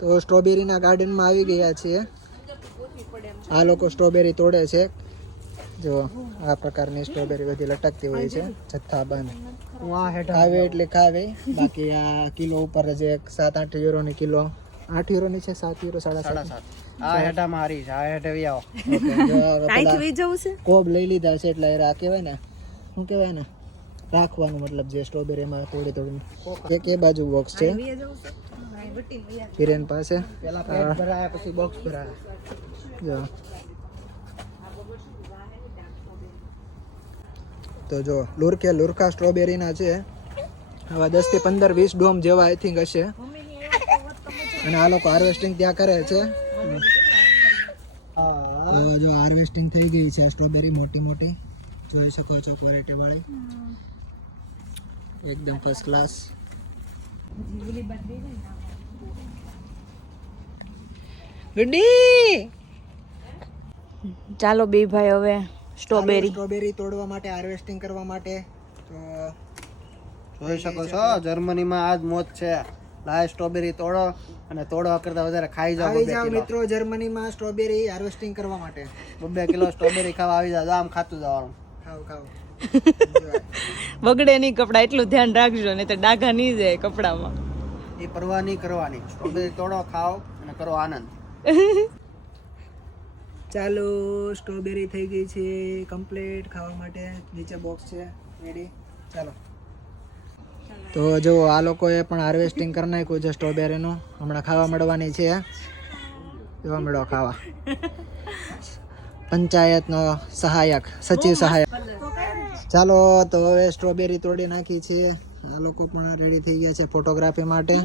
તો સ્ટ્રોબેરીના ગાર્ડનમાં આવી ગયા છીએ. આ લોકો સ્ટ્રોબેરી તોડે છે. જો આ પ્રકારની સ્ટ્રોબેરી બધી લટકતી હોય છે. જથ્થાબંધ ખાવે એટલે ખાવે. બાકી આ કિલો ઉપર જે એક સાત આઠ યુરોની કિલો. આઠ યુરોની છે? સાત યુરો સાડા સાડા સાત. આ હેઠા મારી છે. આ હેઠે વી આવો છે? કોબ લઈ લીધા છે એટલે આ કહેવાય ને શું કહેવાય ને? રાખવાનું મતલબ જે સ્ટ્રોબેરીમાં તોડી તોડીને. એક એ બાજુ બોક્સ છે? હિરેન પાસે. પેલા પેટ ભરાયા પછી બોક્સ ભરાયા જો. તો જો લુરકે લુરકા સ્ટ્રોબેરીના છે. આવા દસથી પંદર વીસ ડોમ જેવા આઈ થિંક હશે. અને આ લોકો હાર્વેસ્ટિંગ ત્યાં કરે છે. જો હાર્વેસ્ટિંગ થઈ ગઈ છે સ્ટ્રોબેરી મોટી મોટી. જોઈ શકો છો ક્વોલિટી વાળી. એકદમ ફર્સ્ટ ક્લાસ ગુડી ચાલો બે ભાઈ હવે સ્ટ્રોબેરી સ્ટ્રોબેરી તોડવા માટે હાર્વેસ્ટિંગ કરવા માટે. જોઈ શકો છો જર્મનીમાં આજ મોત છે. લાય સ્ટ્રોબેરી તોડો અને તોડવા કરતા વધારે ખાઈ જાઓ આવી જાઓ મિત્રો જર્મનીમાં સ્ટ્રોબેરી હાર્વેસ્ટિંગ કરવા માટે. બબે કિલો સ્ટ્રોબેરી ખાવા આવી જાવ આમ ખાતું જવાનું. ખાવ ખાવ બગડે નહીં કપડા એટલું ધ્યાન રાખજો નહીં તો ડાઘા નહીં જાય કપડામાં. એ પરવા નહીં કરવાની. સ્ટ્રોબેરી તોડો ખાઓ અને કરો આનંદ. ચાલો સ્ટ્રોબેરી થઈ ગઈ છે કમ્પ્લીટ ખાવા માટે નીચે બોક્સ છે રેડી ચાલો. તો જો, આ લોકોએ પણ હાર્વેસ્ટિંગ કરી નાખ્યું છે સ્ટ્રોબેરીનું હમણાં ખાવા મળવાની છે. જોવા મળો ખાવા. પંચાયતનો સહાયક, સચિવ સહાયક. ચાલો, તો હવે સ્ટ્રોબેરી તોડી નાખી છે. આ લોકો પણ રેડી થઈ ગયા છે ફોટોગ્રાફી માટે.